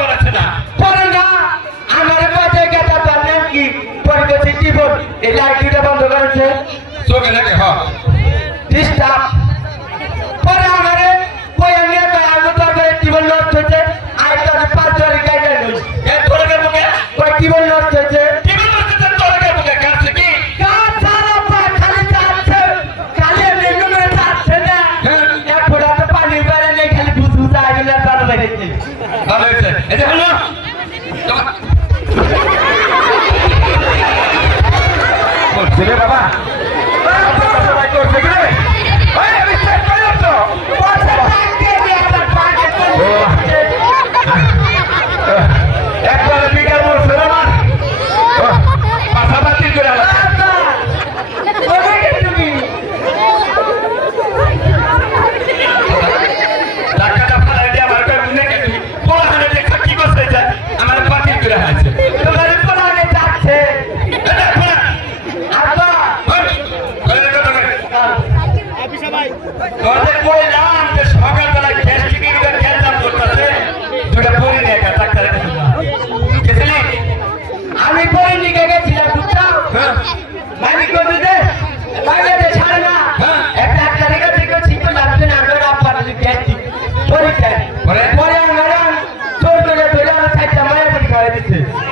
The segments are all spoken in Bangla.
করেছে না আমার কি? জীবন এই লাইটি बाबा হয়েছে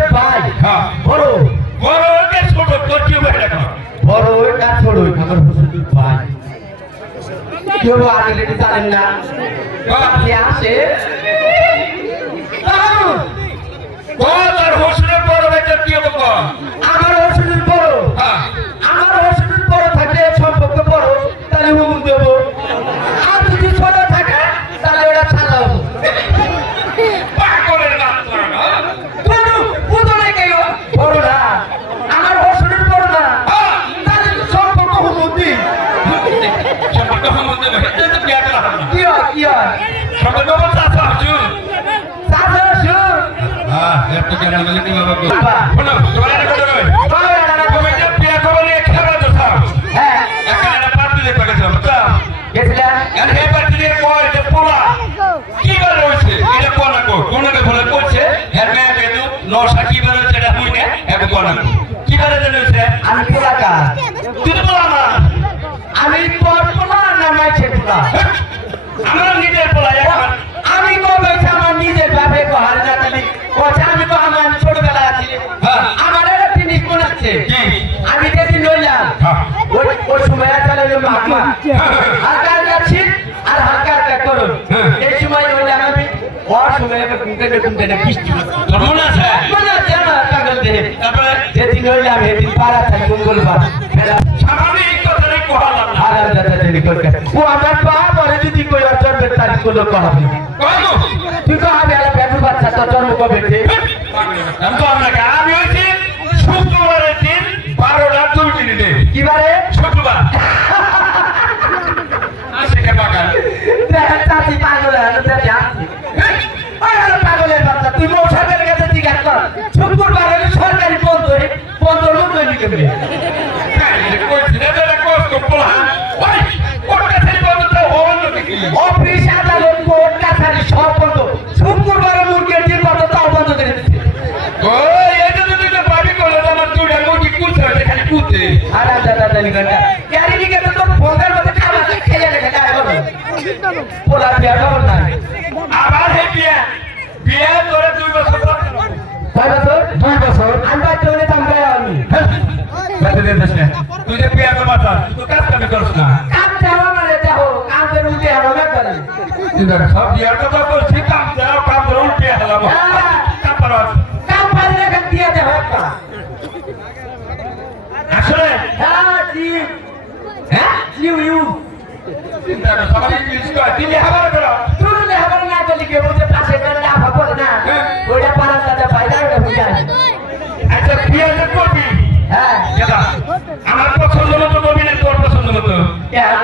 কেউ আগে যেতে জানেন না। যে আসে আহ! ও তোর হসপিটাল বড় ভাই তোর কি হবে কো আমার ওষুধের বড় হ্যাঁ আমার ওষুধের বড় থাকলে সম্পর্ক বড় তাহলে হুকুম দেবো আর যদি ছোট থাকে তাহলে ওটা ছাড়াবো পাগলের বাচ্চা না কোনো বুঝলে কেউ বড় না আমার ওষুধের বড় না হ্যাঁ তাহলে তো সম্পর্ক হুকুম দিই সম্পর্ক সম্বন্ধে এটা তো বিয়া করা হবে না কি হয় কি হয় সম্পর্ক বলতে আসা হচ্ছে চাচা শুন হ্যাঁ এত কেন বলে কি বাবা গো বাবা। শোনো তোমার এটা কত রয় তুমি যে বিয়া করবে নিয়ে খেলা তো থাম হ্যাঁ এখানে একটা পার্টি দেখতে গেছিলাম বুঝছ গেছিলাম আর এই পার্টি দিয়ে কয় যে পোলা কি বার হয়েছে এটা কোন কো কোন কে বলে কইছে এর মেয়ে বেদু নশা কি বার হয়েছে এটা না। এক কোন কি বার হয়েছে আমি পোলাকা তুই পোলা না। আমি তোর পোলা না মাইছে আমার পোলা হালকা হালকা আর হালকা হালকা করো হ্যাঁ। এই সময় নইলাম আমি ওর সময় আমি কুমতে কুমতে বৃষ্টি মনে আছে মনে আছে আমার পাগল দেহে তারপরে যেদিন নইলাম সেদিন পাড়া থাকি মঙ্গলবার। ফেরা স্বাভাবিক কথাই কোহালাম না। দাদা দেরি করতে ও আমার পা পরে যদি কই আর তারিখগুলো কহাবি তুই কহাবি আর বেটু বাচ্চা তোর জন্ম কবে আমি তো আপনাকে আমি হয়েছি শুক্রবারের দিন বারোটা দুই মিনিটে কিবারে শুক্রবার আশিকে বাগান দেখা চাচি পাগল হলো দেখি আসছি ওই হলো পাগলের বাচ্চা তুই মৌসাদের কাছে জিজ্ঞাসা কর শুক্রবার হলে সরকারি বন্ধ বন্ধ নিকেমে অফিস আদালত কোর্ট কাছারি সব বন্ধ। শুক্রবার মুরগির দিন বন্ধ তাও বন্ধ করে দিচ্ছে। দাদা ক্যারি নিকে তো তোর ফোনের মধ্যে খাবার খেয়ে রেখে যায় বলো। পোলা বিয়া খবর নাই। কয় বছর? দুই আমি কাম দেওয়া মানে দেখো কাম করে উঠে হারাম একবারে কাম পারি না। কাম দিয়ে দেবো একটা আসলে হ্যাঁ জি হ্যাঁ ইউ ইউ সবাই ইংলিশ কয় দিল্লি হাবার করো। তুই না হাবার না চলি কে বলতে পাশে গেলে না ভাবো না ওইটা পারা দাদা বাইরে ওটা বুঝা আচ্ছা বিয়ে যে করবি হ্যাঁ কেদা আমার পছন্দ মতো করবি না তোর পছন্দ মতো।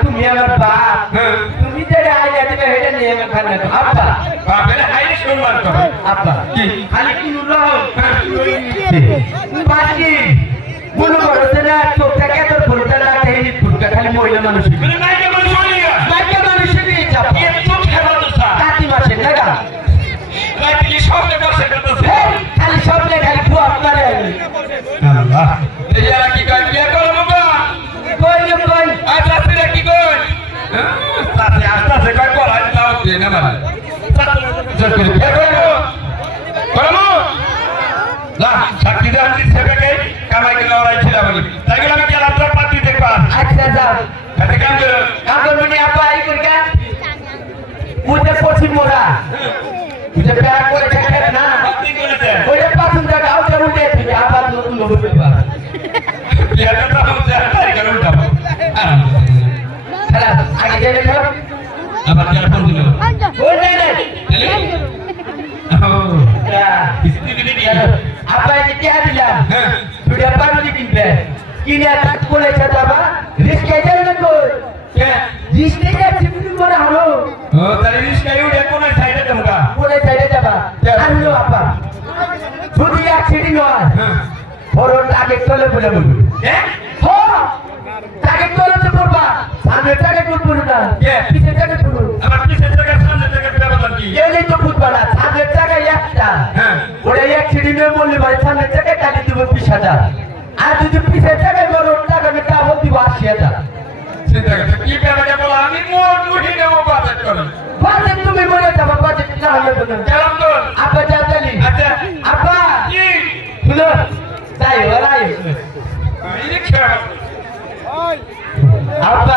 তুমি আমার বাপ। হ্যাঁ। তুমি যে আইডিয়া দিবে হেটা নিয়ে আমার খানা আব্বা। বাপের হাইরে সম্মান করো আব্বা। কি? খালি কি উল্লাহ? হ্যাঁ। বাকি মনে করো যে না চোখটা কেটে ফুলটা রাখে এই ফুলটা খালি মহিলা মানুষ মানে নাইকে শুনিয়া মাইকে মানুষ নিয়ে যাব এত খেলা তো সা কাটি মাসে লাগা রাইতে সবে বসে করতেছে এই, খালি সবলে খালি খুয়া আপনারে আমি আল্লাহ এই যারা কি কয় বিয়ে করো বাবা কই রে কই আজ রাত্রে কি কই সাথে আস্তে আস্তে কয় কর আজ তাও দিয়ে না মানে জোর করে বিয়ে করো করো না সাক্ষী দেন কি সেবেকে কামাই কি লড়াই ছিল বলি তাই গেলে আমি গেলাম তোর পার্টি যাও এতে কাম করো কাগর মনি আপা এই করে কা মুঝে পশ্চিম মোড়া মুঝে প্যারা করে খেতে না পার্টি করেছে ওইটা পাথুন জায়গা ওটা উঠে থেকে নতুন তো হচ্ছে তাই করে উঠাবো খেলা আগে গেলে খেলো আবার ফোন দিল করেছে বাবা রিস্কে যাই না কই রিস্কে যাচ্ছি তুমি করে হারো ও তাহলে রিস্কাই উঠে কোন সাইডে তোমরা বলে চাইলে যাবা আনলো আপা এক সিটি নয় বড় টাকে চলে বলে বলবি হ্যাঁ হো টাকে চলে তো পড়বা সামনে কোন পড়ু না? পিছে টাকে পড়ু আবার পিছের থেকে সামনে থেকে ফিরে বললাম কি এলেই তো না। ওরা আর যদি পিছে টাকা তা আশি হাজার চিন্তা করছে কি ব্যাপারে বলো আমি মোট মুঠি নেব বাজেট করে। বাজেট তুমি বলে যাব বাজেট না হলে বলে গেলাম তো। আপা যাতালি আচ্ছা। আপা। কি? শুনো তাই ওরাই যে আপা।